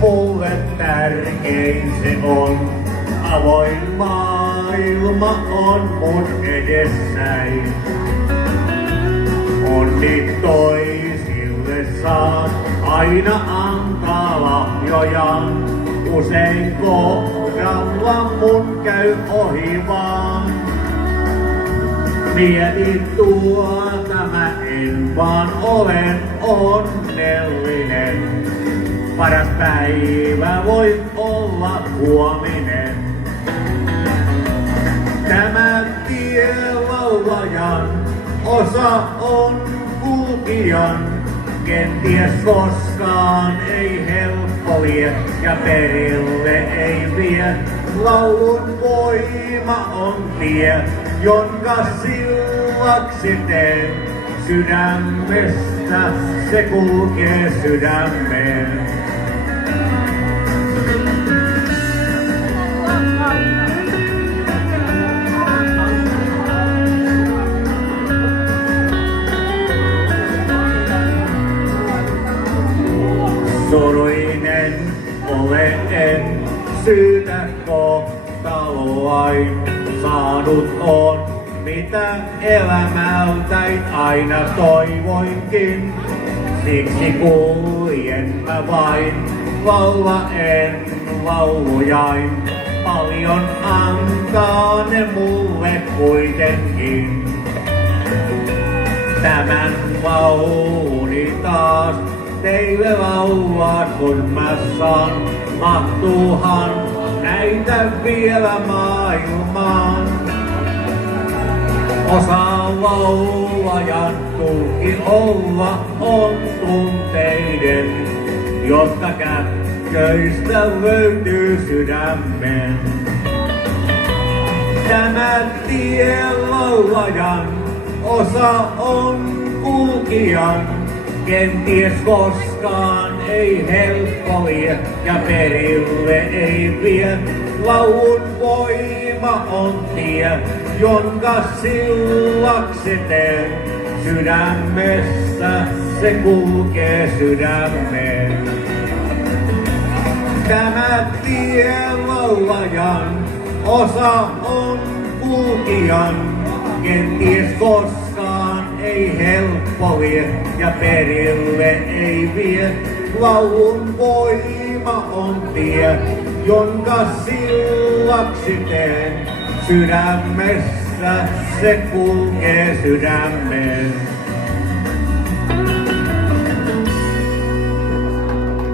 mulle tärkein se on. Avoin maailma on mun edessäin. Onnit toisille saat aina antaa lahjojaan. Usein kohdalla mun käy ohi vaan. Mietin tuota mä en vaan olen onnellinen. Paras päivä voi olla huominen. Tämä tie laulajan osa on kulkijan. Kenties koskaan ei helppo lie ja perille ei vie. Laulun voima on tie, jonka sillaksi teen. Sydämestä se kulkee sydämeen. Suruinen olen, syytä kohtaloain. Saanut on, mitä elämältäin aina toivoinkin. Siksi kuljen mä vain, laula en laulujain. Paljon antaa ne mulle kuitenkin. Tämän lauluni taas teille laulaa, kun mä saan. Mahtuuhan näitä vielä maailmaan. Osaa laulajan tulki olla on tunteiden, jotka kätköistä löytyy sydämen. Tämä tie laulajan osa on kulkijan. Kenties koskaan ei helppo lie ja perille ei vie. Laulun voima on tie, jonka sillaksi teen. Sydämestä se kulkee sydämeen. Tämä tie laulajan osa on kulkijan. Kenties koskaan ei helppo lie ja perille ei vie. Laulun voima on tie, jonka sillaksi teen. Sydämestä se kulkee sydämeen.